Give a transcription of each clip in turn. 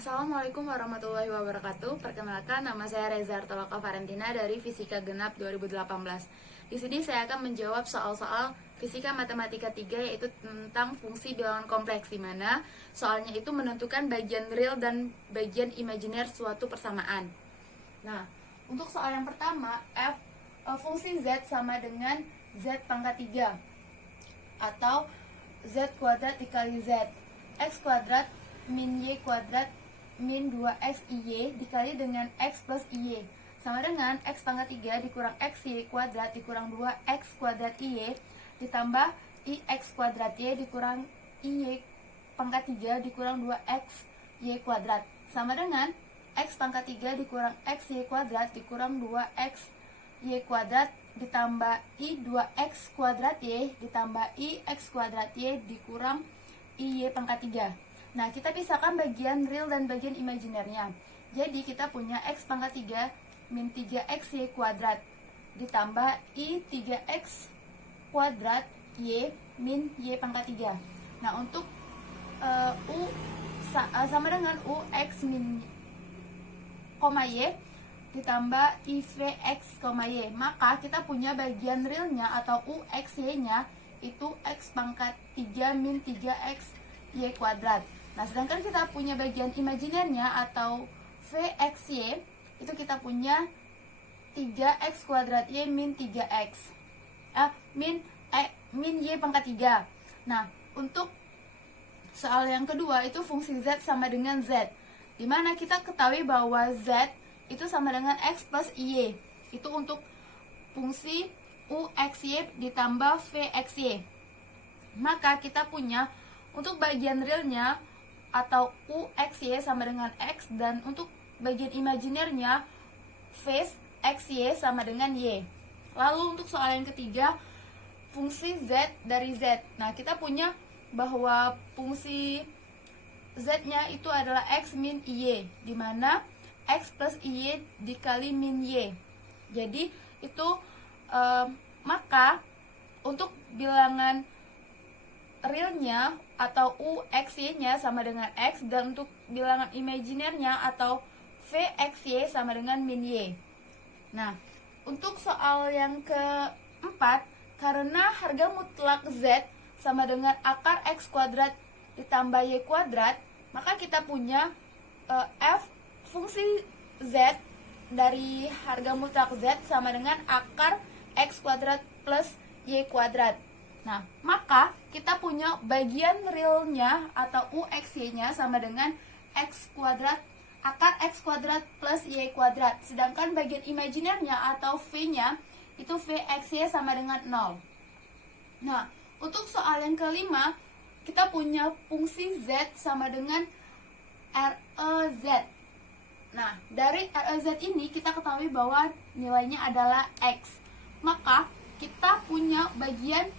Assalamualaikum warahmatullahi wabarakatuh. Perkenalkan, nama saya Reza Artoloka Valentina dari Fisika Genap 2018. Di sini saya akan menjawab soal-soal Fisika Matematika 3, yaitu tentang fungsi bilangan kompleks, di mana soalnya itu menentukan bagian real dan bagian imajiner suatu persamaan. Nah, untuk soal yang pertama, fungsi Z sama dengan Z pangkat 3 atau Z kuadrat dikali Z, X kuadrat min Y kuadrat min 2X IY dikali dengan X plus IY sama dengan X pangkat 3 dikurang X Y kuadrat dikurang 2X kuadrat IY ditambah IX kuadrat Y dikurang IY pangkat 3 dikurang 2X Y kuadrat sama dengan X pangkat 3 dikurang X Y kuadrat dikurang 2X Y kuadrat ditambah I 2X kuadrat Y ditambah IX kuadrat Y dikurang IY pangkat 3. Nah, kita pisahkan bagian real dan bagian imajinernya. Jadi, kita punya X pangkat 3 min 3X Y kuadrat ditambah I 3X kuadrat Y min Y pangkat 3. Nah, untuk U sama dengan UX min Y ditambah IVX, Y. Maka, kita punya bagian realnya atau UXY-nya itu X pangkat 3 min 3X Y kuadrat. Nah, sedangkan kita punya bagian imajinernya atau VXY, itu kita punya 3X kuadrat Y min 3X min Y pangkat 3. Nah, untuk soal yang kedua itu fungsi Z sama dengan Z, dimana kita ketahui bahwa Z itu sama dengan X plus Y. Itu untuk fungsi UXY ditambah VXY. Maka kita punya untuk bagian realnya atau UXY sama dengan X, dan untuk bagian imajinernya face XY sama dengan Y. Lalu untuk soal yang ketiga, fungsi Z dari Z. Nah, kita punya bahwa fungsi Z-nya itu adalah X min Y, di mana X plus Y dikali min Y. Jadi, itu maka untuk bilangan realnya atau UXY-nya sama dengan X, dan untuk bilangan imajinernya atau VXY sama dengan min Y. Nah, untuk soal yang keempat, karena harga mutlak Z sama dengan akar X kuadrat ditambah Y kuadrat, maka kita punya F fungsi Z dari harga mutlak Z sama dengan akar X kuadrat plus Y kuadrat. Nah, maka kita punya bagian realnya atau UXY-nya sama dengan X kuadrat akar X kuadrat plus Y kuadrat. Sedangkan bagian imajinernya atau V-nya itu VXY sama dengan 0. Nah, untuk soal yang kelima, kita punya fungsi Z sama dengan REZ. Nah, dari REZ ini kita ketahui bahwa nilainya adalah X. Maka, kita punya bagian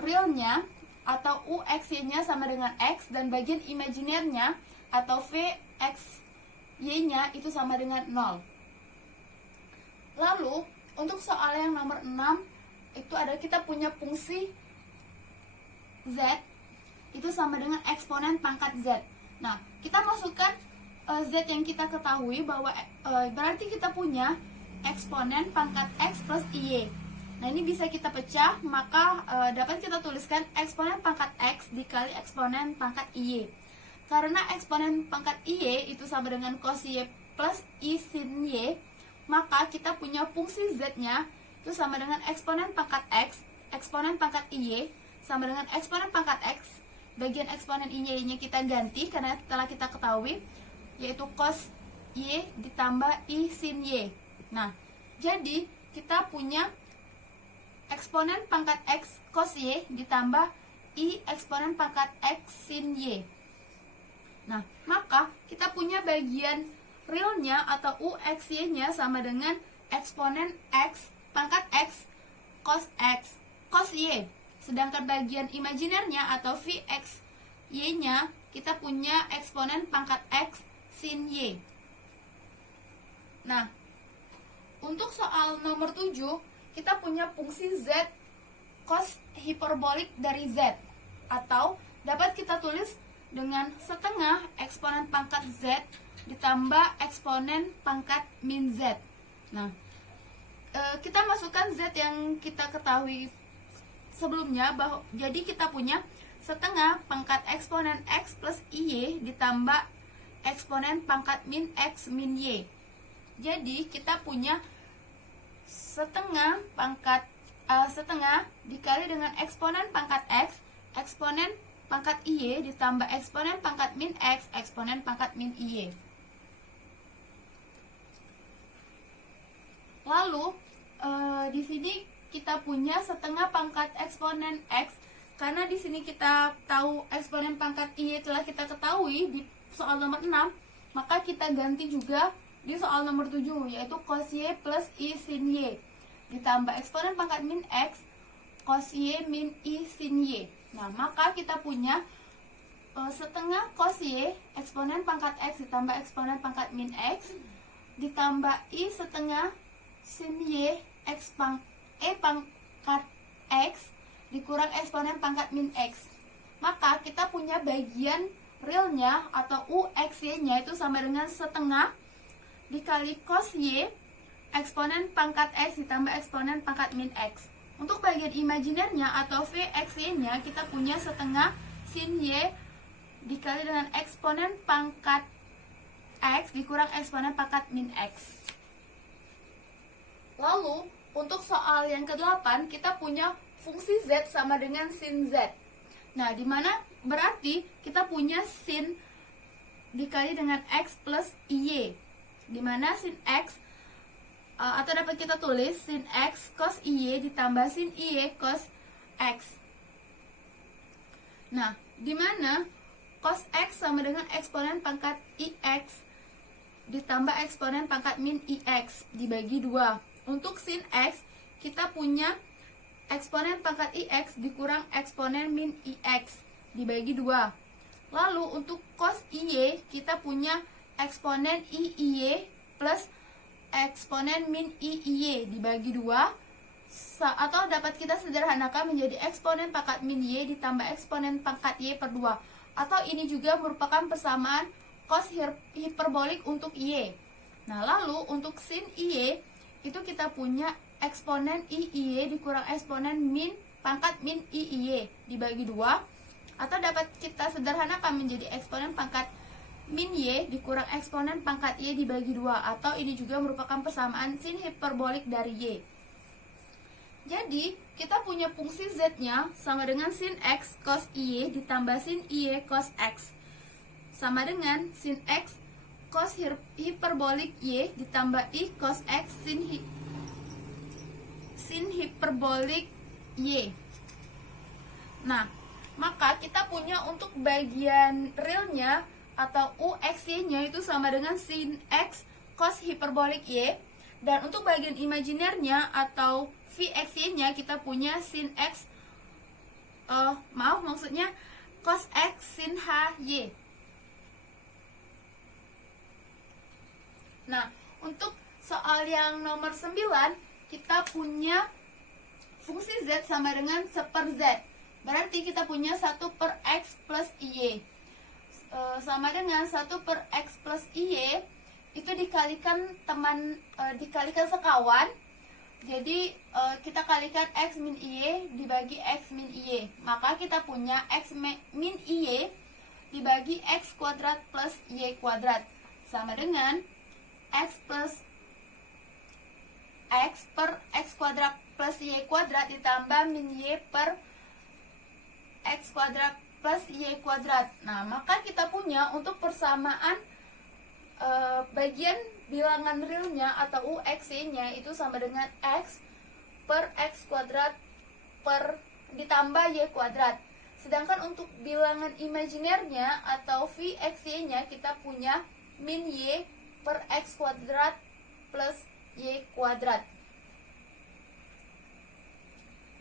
realnya atau UXY-nya sama dengan X, dan bagian imajinernya atau VXY-nya itu sama dengan 0. Lalu, untuk soal yang nomor 6, itu ada kita punya fungsi Z itu sama dengan eksponen pangkat Z. Nah, kita masukkan Z yang kita ketahui bahwa berarti kita punya eksponen pangkat X plus Y. Nah, ini bisa kita pecah, maka dapat kita tuliskan eksponen pangkat X dikali eksponen pangkat Y. Karena eksponen pangkat Y itu sama dengan cos Y plus I sin Y, maka kita punya fungsi Z-nya itu sama dengan eksponen pangkat X, eksponen pangkat Y, sama dengan eksponen pangkat X. Bagian eksponen Y-nya kita ganti karena telah kita ketahui, yaitu cos Y ditambah I sin Y. Nah, jadi kita punya eksponen pangkat X cos Y ditambah I eksponen pangkat X sin Y. Nah, maka kita punya bagian realnya atau UXY-nya sama dengan eksponen X pangkat X cos Y. Sedangkan bagian imajinernya atau VXY-nya kita punya eksponen pangkat X sin Y. Nah, untuk soal nomor 7, kita punya fungsi Z cos hiperbolik dari Z, atau dapat kita tulis dengan setengah eksponen pangkat Z ditambah eksponen pangkat min Z. Nah, kita masukkan Z yang kita ketahui sebelumnya, jadi kita punya setengah pangkat eksponen X plus Y ditambah eksponen pangkat min X min Y. Jadi kita punya setengah dikali dengan eksponen pangkat X, eksponen pangkat Y ditambah eksponen pangkat min X, eksponen pangkat min Y. Lalu di sini kita punya setengah pangkat eksponen X, karena di sini kita tahu eksponen pangkat Y telah kita ketahui di soal nomor 6, maka kita ganti juga di soal nomor 7, yaitu cos Y plus I sin Y ditambah eksponen pangkat min X cos Y min I sin Y. Nah, maka kita punya setengah cos Y eksponen pangkat X ditambah eksponen pangkat min X ditambah I setengah sin Y pangkat X dikurang eksponen pangkat min X. Maka kita punya bagian realnya atau UXY nya itu sama dengan setengah dikali cos Y eksponen pangkat X ditambah eksponen pangkat min X. Untuk bagian imajinernya atau VXY nya kita punya setengah sin Y dikali dengan eksponen pangkat X dikurang eksponen pangkat min X. Lalu untuk soal yang ke-8 kita punya fungsi Z sama dengan sin Z. Nah, dimana berarti kita punya sin dikali dengan X plus Y, dimana sin X atau dapat kita tulis sin X cos Y ditambah sin Y cos X. Nah, dimana cos X sama dengan eksponen pangkat IX ditambah eksponen pangkat min IX dibagi 2. Untuk sin X kita punya eksponen pangkat IX dikurang eksponen min IX dibagi 2. Lalu untuk cos Y kita punya eksponen IY plus eksponen min IY dibagi 2, atau dapat kita sederhanakan menjadi eksponen pangkat min Y ditambah eksponen pangkat Y per 2, atau ini juga merupakan persamaan cos hiperbolik untuk Y. Nah, lalu untuk sin Y itu kita punya eksponen IY dikurang eksponen min pangkat min IY dibagi 2, atau dapat kita sederhanakan menjadi eksponen pangkat min Y dikurang eksponen pangkat Y dibagi 2, atau ini juga merupakan persamaan sin hiperbolik dari Y. Jadi kita punya fungsi Z nya sama dengan sin X cos Y ditambah sin Y cos X sama dengan sin X cos hiperbolik Y ditambah I cos X sin hiperbolik Y. Nah, maka kita punya untuk bagian realnya atau UXY nya itu sama dengan sin X cos hiperbolik Y, dan untuk bagian imajinernya atau VXY nya kita punya sin X maksudnya cos X sin HY. Nah, untuk soal yang nomor 9 kita punya fungsi Z sama dengan 1 per Z. Berarti kita punya 1 per X plus Y sama dengan 1 per X plus Y itu dikalikan dikalikan sekawan. Jadi kita kalikan X min Y dibagi X min Y, maka kita punya X min Y dibagi X kuadrat plus Y kuadrat sama dengan X per X kuadrat plus Y kuadrat ditambah min Y per X kuadrat plus Y kuadrat. Nah, maka kita punya untuk persamaan bagian bilangan realnya atau UXY nya itu sama dengan X per X kuadrat per ditambah Y kuadrat. Sedangkan untuk bilangan imajinernya atau VXY nya kita punya min Y per X kuadrat plus Y kuadrat.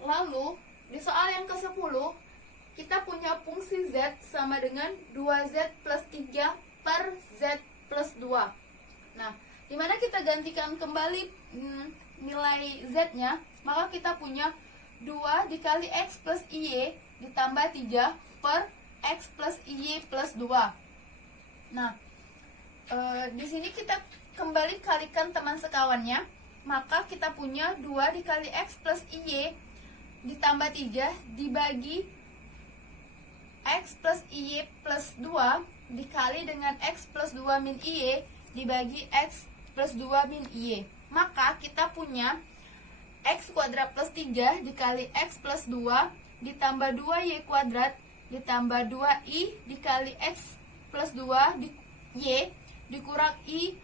Lalu di soal yang ke-10 kita punya fungsi Z sama dengan 2Z plus 3 per Z plus 2. Nah, dimana kita gantikan kembali nilai Z nya, maka kita punya 2 dikali X plus Y ditambah 3 per X plus Y plus 2. Nah, di sini kita kembali kalikan teman sekawannya, maka kita punya 2 dikali X plus Y ditambah 3 dibagi X plus Y plus 2 dikali dengan X plus 2 min Y dibagi X plus 2 min Y. Maka kita punya X kuadrat plus 3 dikali X plus 2 ditambah 2Y kuadrat ditambah 2Y dikali X plus 2 Y dikurang Y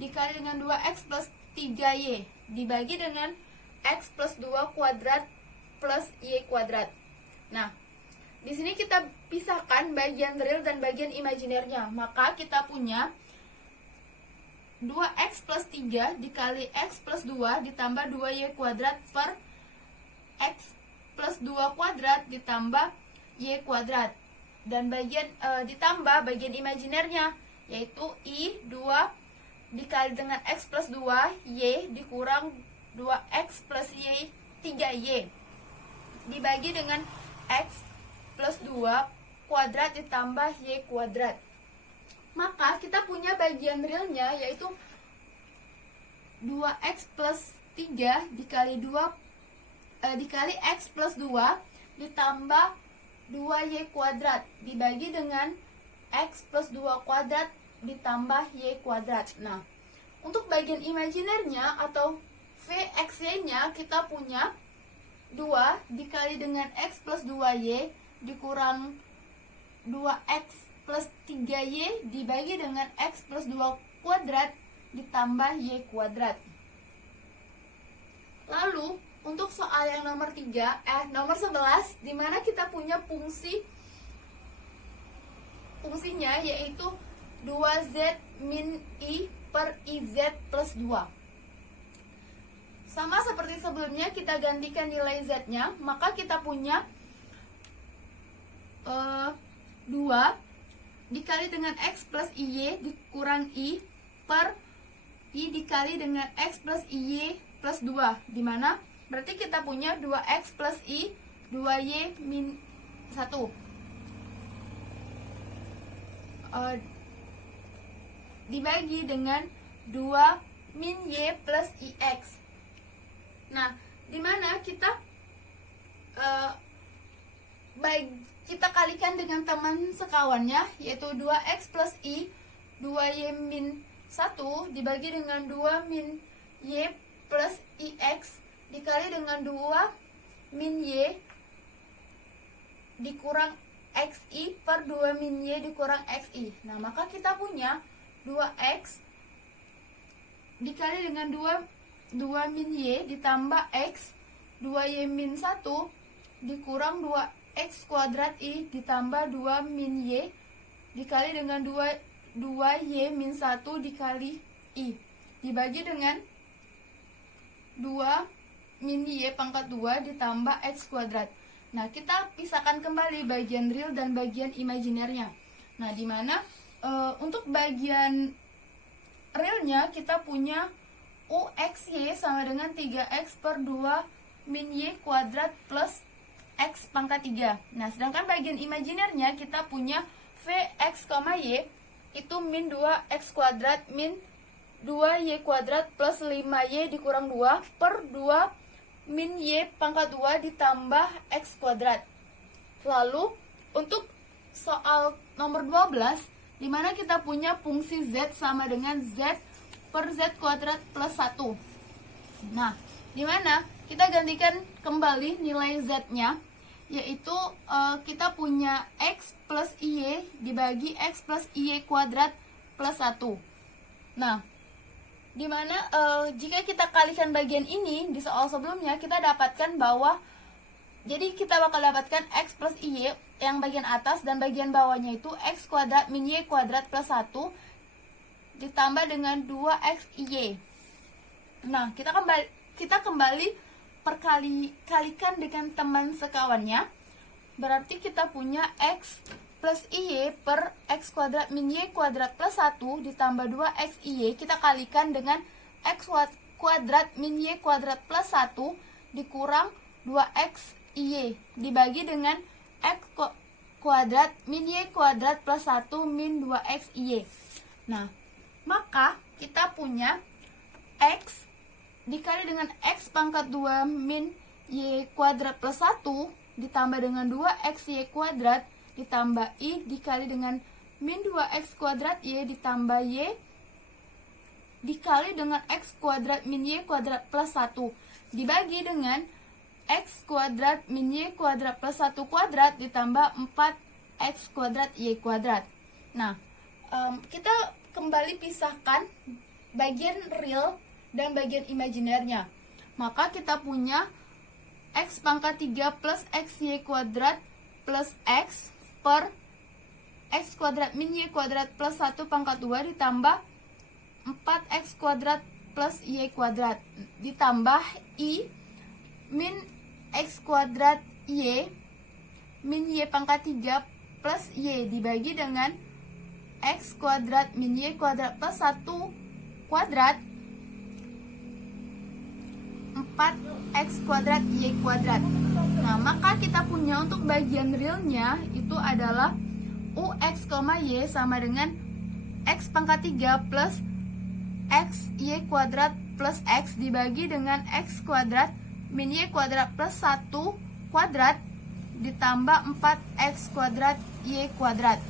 dikali dengan 2X plus 3Y dibagi dengan X plus 2 kuadrat plus Y kuadrat. Nah, di sini kita pisahkan bagian real dan bagian imajinernya. Maka kita punya 2X plus 3 dikali X plus 2 ditambah 2Y kuadrat per X plus 2 kuadrat ditambah Y kuadrat. Dan bagian ditambah bagian imajinernya, yaitu I 2 dikali dengan X plus 2 Y dikurang 2X plus Y 3Y dibagi dengan X plus 2 kuadrat ditambah Y kuadrat. Maka kita punya bagian realnya, yaitu 2X plus 3 dikali 2 dikali X plus 2 ditambah 2Y kuadrat dibagi dengan X plus 2 kuadrat ditambah Y kuadrat. Nah, untuk bagian imajinernya atau VXY nya kita punya 2 dikali dengan X plus 2Y dikurang 2X plus 3Y dibagi dengan X plus 2 kuadrat ditambah Y kuadrat. Lalu untuk soal yang nomor 11 di mana kita punya fungsinya yaitu 2Z min I per IZ plus 2. Sama seperti sebelumnya, kita gantikan nilai Z-nya, maka kita punya 2 dikali dengan X plus IY dikurang I per I dikali dengan X plus IY plus 2, dimana berarti kita punya 2X plus I 2Y min 1 dibagi dengan 2 min Y plus IX. Nah, dimana kita kita kalikan dengan teman sekawannya, yaitu 2X plus I 2Y min 1 dibagi dengan 2 min Y plus IX dikali dengan 2 min Y dikurang XI per 2 min Y dikurang XI. Nah, maka kita punya 2X dikali dengan 2 min Y ditambah X 2Y min 1 dikurang 2X kuadrat I ditambah 2 min Y dikali dengan 2Y min 1 dikali I dibagi dengan 2 min Y pangkat 2 ditambah X kuadrat. Nah, kita pisahkan kembali bagian real dan bagian imajinernya. Nah, dimana untuk bagian realnya kita punya UXY sama dengan 3X per 2 min Y kuadrat plus X pangkat 3. Nah, sedangkan bagian imajinernya kita punya VX, Y itu min 2X kuadrat min 2Y kuadrat plus 5Y dikurang 2 per 2 min Y pangkat 2 ditambah X kuadrat. Lalu untuk soal nomor 12, dimana kita punya fungsi Z sama dengan Z per Z kuadrat plus 1. Nah, dimana kita gantikan kembali nilai Z-nya, yaitu kita punya X plus Y dibagi X plus Y kuadrat plus 1. Nah, dimana jika kita kalikan bagian ini di soal sebelumnya, kita dapatkan bahwa jadi kita bakal dapatkan X plus Y yang bagian atas dan bagian bawahnya itu X kuadrat min Y kuadrat plus 1 ditambah dengan 2XY. Nah, kita kembali kalikan dengan teman sekawannya, berarti kita punya X plus IY per X kuadrat min Y kuadrat plus 1 ditambah 2XY, kita kalikan dengan X kuadrat min Y kuadrat plus 1 dikurang 2XY dibagi dengan kuadrat min Y kuadrat plus 1 min 2X Y. Nah, maka kita punya X dikali dengan X pangkat 2 min Y kuadrat plus 1 ditambah dengan 2X Y kuadrat ditambah I dikali dengan min 2X kuadrat Y ditambah Y dikali dengan X kuadrat min Y kuadrat plus 1 dibagi dengan X kuadrat min Y kuadrat plus 1 kuadrat ditambah 4X kuadrat Y kuadrat. Nah, kita kembali pisahkan bagian real dan bagian imaginernya. Maka kita punya X pangkat 3 plus XY kuadrat plus X per X kuadrat min Y kuadrat plus 1 pangkat 2 ditambah 4X kuadrat plus Y kuadrat ditambah I min X kuadrat Y min Y pangkat 3 plus Y dibagi dengan X kuadrat min Y kuadrat plus 1 kuadrat 4X kuadrat Y kuadrat. Nah, maka kita punya untuk bagian realnya itu adalah UX, Y sama dengan X pangkat 3 plus X Y kuadrat plus X dibagi dengan X kuadrat min Y kuadrat plus 1 kuadrat ditambah 4X kuadrat Y kuadrat.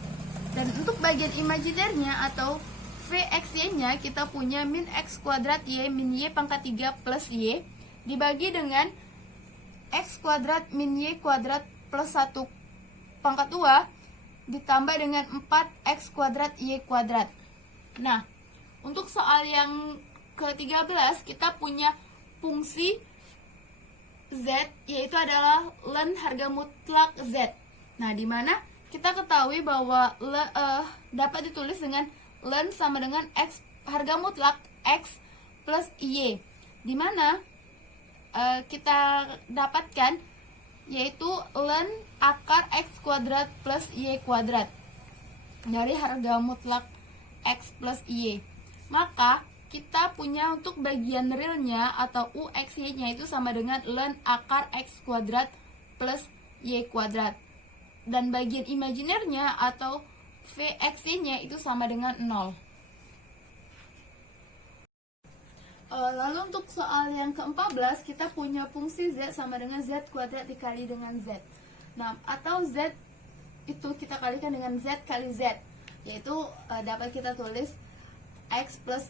Dan untuk bagian imaginernya atau VXY-nya kita punya min X kuadrat Y min Y pangkat 3 plus Y dibagi dengan X kuadrat min Y kuadrat plus 1 pangkat 2 ditambah dengan 4X kuadrat Y kuadrat. Nah, untuk soal yang ke-13 kita punya fungsi Z yaitu adalah ln harga mutlak Z. Nah, di mana kita ketahui bahwa dapat ditulis dengan ln sama dengan X harga mutlak X plus Y, di mana kita dapatkan yaitu ln akar X kuadrat plus Y kuadrat dari harga mutlak X plus Y. Maka kita punya untuk bagian realnya atau UXY-nya itu sama dengan ln akar X kuadrat plus Y kuadrat. Dan bagian imaginernya atau VXY-nya itu sama dengan 0. Lalu untuk soal yang ke-14 kita punya fungsi Z sama dengan Z kuadrat dikali dengan Z. Nah, atau Z itu kita kalikan dengan Z kali Z, yaitu dapat kita tulis X plus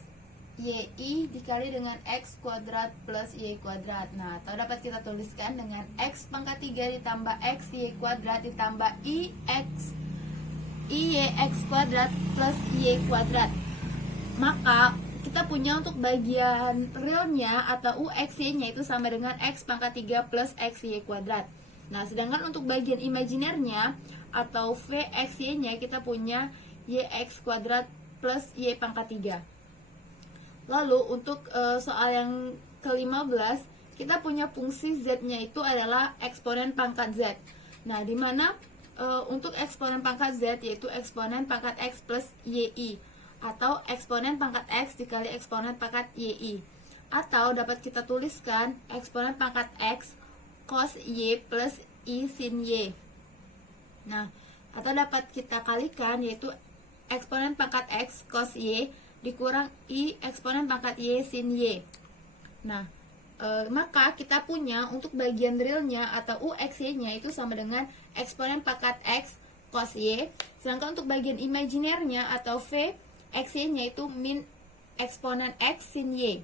YI dikali dengan X kuadrat plus Y kuadrat. Nah, atau dapat kita tuliskan dengan X pangkat 3 ditambah X Y kuadrat ditambah IYX kuadrat plus Y kuadrat. Maka kita punya untuk bagian realnya atau UXY-nya itu sama dengan X pangkat 3 plus XY kuadrat. Nah, sedangkan untuk bagian imaginernya atau VXY-nya kita punya YX kuadrat plus Y pangkat 3. Lalu untuk soal yang ke-15 kita punya fungsi Z-nya itu adalah eksponen pangkat Z. Nah, di mana untuk eksponen pangkat Z yaitu eksponen pangkat X plus YI atau eksponen pangkat X dikali eksponen pangkat YI, atau dapat kita tuliskan eksponen pangkat X cos Y plus I sin Y. Nah, atau dapat kita kalikan yaitu eksponen pangkat X cos Y dikurang I eksponen pangkat Y sin Y. Nah, maka kita punya untuk bagian realnya atau UXY-nya itu sama dengan eksponen pangkat X cos Y. Sedangkan untuk bagian imaginernya atau VXY-nya itu min eksponen X sin Y.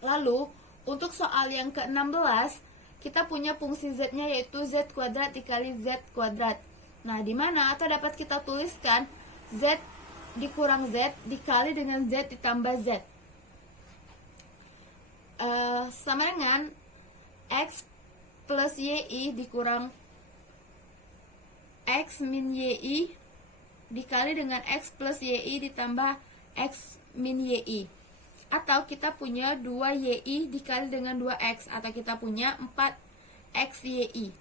Lalu, untuk soal yang ke-16 kita punya fungsi Z-nya yaitu Z kuadrat dikali Z kuadrat. Nah, di mana atau dapat kita tuliskan Z dikurang Z dikali dengan Z ditambah Z sama dengan X plus YI dikurang X min YI dikali dengan X plus YI ditambah X min YI, atau kita punya 2YI dikali dengan 2X, atau kita punya 4XYI.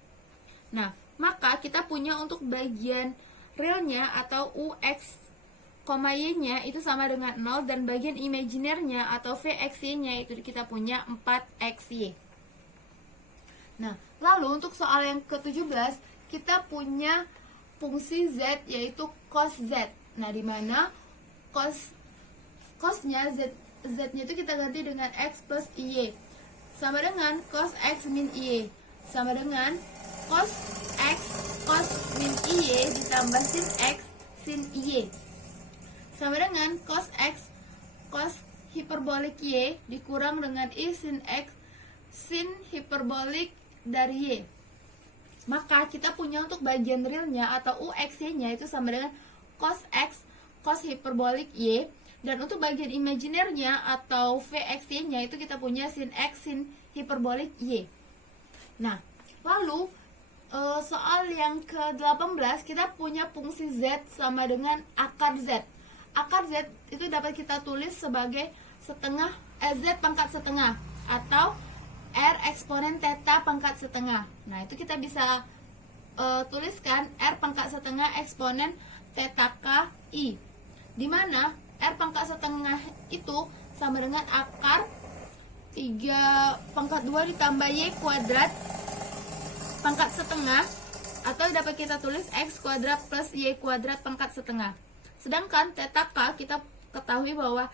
Nah, maka kita punya untuk bagian realnya atau UX, Y-nya itu sama dengan 0, dan bagian imaginernya atau VXY-nya itu kita punya 4XY. Nah, lalu untuk soal yang ke-17 kita punya fungsi Z yaitu cos Z. Nah, di mana cosnya Z-nya itu kita ganti dengan X plus Y, sama dengan cos X min Y, sama dengan cos X cos min Y ditambah sin X sin Y, sama dengan cos X cos hiperbolik Y dikurang dengan Y sin X sin hiperbolik dari Y. Maka kita punya untuk bagian realnya atau UXY-nya itu sama dengan cos X cos hiperbolik Y, dan untuk bagian imaginernya atau VXY-nya itu kita punya sin X sin hiperbolik Y. Nah, lalu soal yang ke-18 kita punya fungsi Z sama dengan akar Z. Akar Z itu dapat kita tulis sebagai Z pangkat setengah atau R eksponen theta pangkat setengah. Nah, itu kita bisa tuliskan R pangkat setengah eksponen theta K I, di mana R pangkat setengah itu sama dengan akar 3 pangkat 2 ditambah Y kuadrat pangkat setengah, atau dapat kita tulis X kuadrat plus Y kuadrat pangkat setengah. Sedangkan theta K kita ketahui bahwa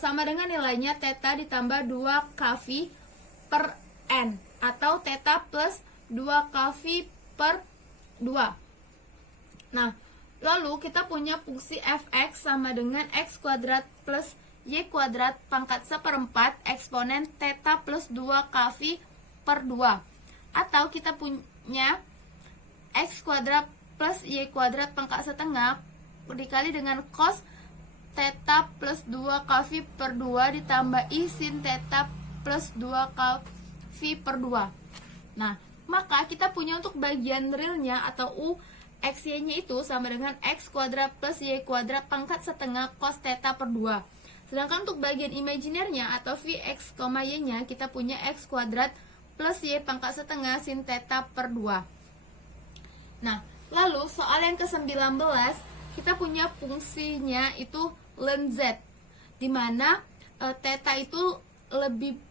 sama dengan nilainya theta ditambah 2 kV per N, atau theta plus 2 kV per 2. Nah, lalu kita punya fungsi fx sama dengan X kuadrat plus Y kuadrat pangkat 1/4 eksponen theta plus 2 kV per 2, atau kita punya X kuadrat plus Y kuadrat pangkat setengah dikali dengan cos theta plus 2 kV per 2 ditambah I sin theta plus 2 kV per 2. Nah, maka kita punya untuk bagian realnya atau U XY-nya itu sama dengan X kuadrat plus Y kuadrat pangkat setengah cos theta per 2. Sedangkan untuk bagian imaginernya atau Vx, Y-nya kita punya X kuadrat plus Y pangkat setengah sin theta per 2. Nah, lalu soal yang ke-19 kita punya fungsinya itu ln Z, di mana theta itu lebih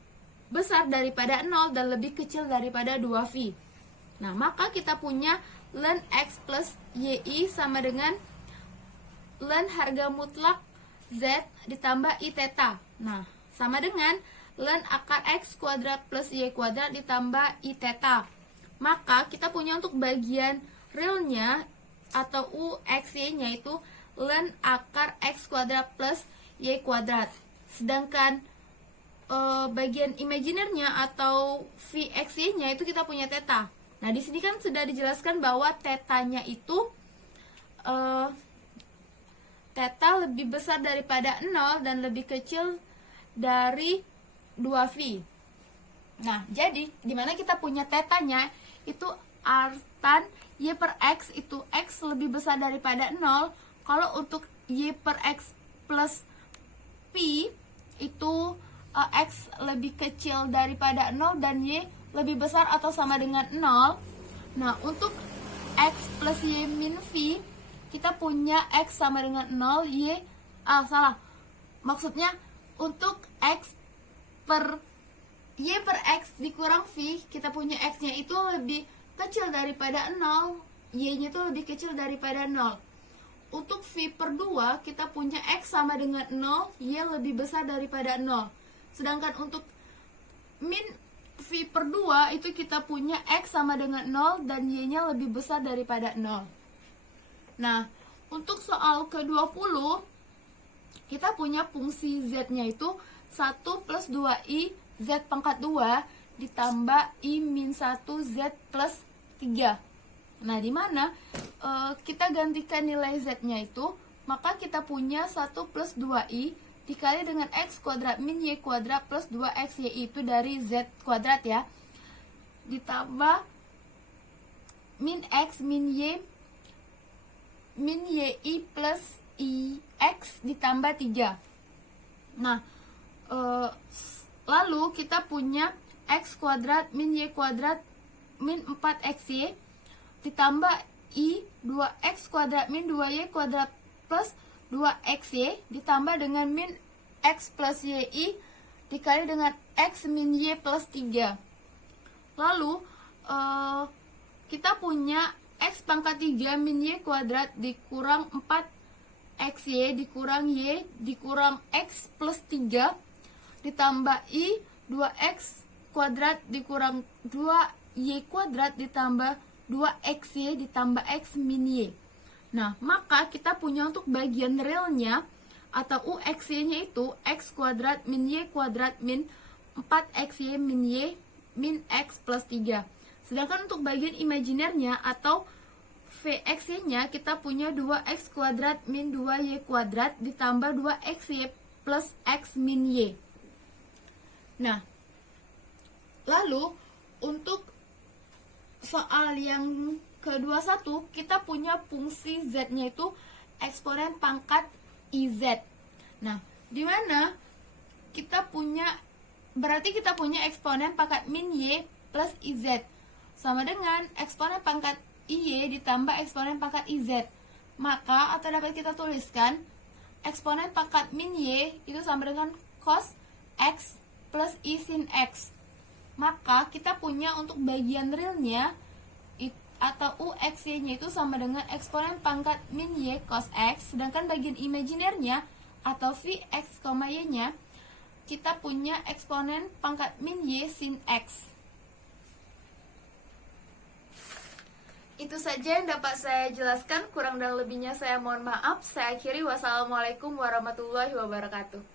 besar daripada 0 dan lebih kecil daripada 2V. Nah, maka kita punya ln X plus YI sama dengan ln harga mutlak Z ditambah I theta. Nah, sama dengan ln akar X kuadrat plus Y kuadrat ditambah I theta. Maka kita punya untuk bagian realnya atau UXY-nya itu ln akar X kuadrat plus Y kuadrat. Sedangkan bagian imaginernya atau VXY-nya itu kita punya theta. Nah, di sini kan sudah dijelaskan bahwa tetanya itu theta lebih besar daripada 0 dan lebih kecil dari 2V. Nah, jadi dimana kita punya tetanya itu R tan Y per X itu X lebih besar daripada 0. Kalau untuk Y per X plus P itu X lebih kecil daripada 0 dan Y lebih besar atau sama dengan 0. Nah, untuk X plus Y min V kita punya X sama dengan 0, maksudnya untuk X per Y per X dikurang V kita punya X nya itu lebih kecil daripada 0, Y nya itu lebih kecil daripada 0. Untuk V per 2 kita punya X sama dengan 0, Y lebih besar daripada 0. Sedangkan untuk min V per 2 itu kita punya X sama dengan 0 dan Y nya lebih besar daripada 0. Nah, untuk soal ke-20 kita punya fungsi Z nya itu 1 plus 2I Z pangkat 2 ditambah I min 1 Z plus 3. Nah, di mana kita gantikan nilai Z nya itu, maka kita punya 1 plus 2I dikali dengan X kuadrat min Y kuadrat plus 2XY itu dari Z kuadrat ya, ditambah min X min Y min YI plus IX ditambah 3. Nah, lalu kita punya X kuadrat min Y kuadrat min 4XY ditambah I 2X kuadrat min 2Y kuadrat plus 2XY ditambah dengan min X plus YI dikali dengan X min Y plus 3. Lalu kita punya X pangkat 3 min Y kuadrat dikurang 4XY dikurang Y dikurang X plus 3 ditambah I 2X kuadrat dikurang 2Y kuadrat ditambah 2XY ditambah X min Y. Nah, maka kita punya untuk bagian realnya atau UXY-nya itu X kuadrat min Y kuadrat min 4XY min Y min X plus 3. Sedangkan untuk bagian imajinernya atau VXY-nya kita punya 2X kuadrat min 2Y kuadrat ditambah 2XY plus X min Y. Nah, lalu untuk soal yang ke-21 kita punya fungsi Z-nya itu eksponen pangkat IZ. Nah, di mana kita punya berarti kita punya eksponen pangkat min Y plus IZ sama dengan eksponen pangkat IY ditambah eksponen pangkat IZ. Maka atau dapat kita tuliskan eksponen pangkat min Y itu sama dengan cos X plus I sin X. Maka kita punya untuk bagian realnya atau UXY-nya itu sama dengan eksponen pangkat min Y cos X. Sedangkan bagian imajinernya atau Vx, Y-nya kita punya eksponen pangkat min Y sin X. Itu saja yang dapat saya jelaskan, kurang dan lebihnya saya mohon maaf. Saya akhiri, wassalamualaikum warahmatullahi wabarakatuh.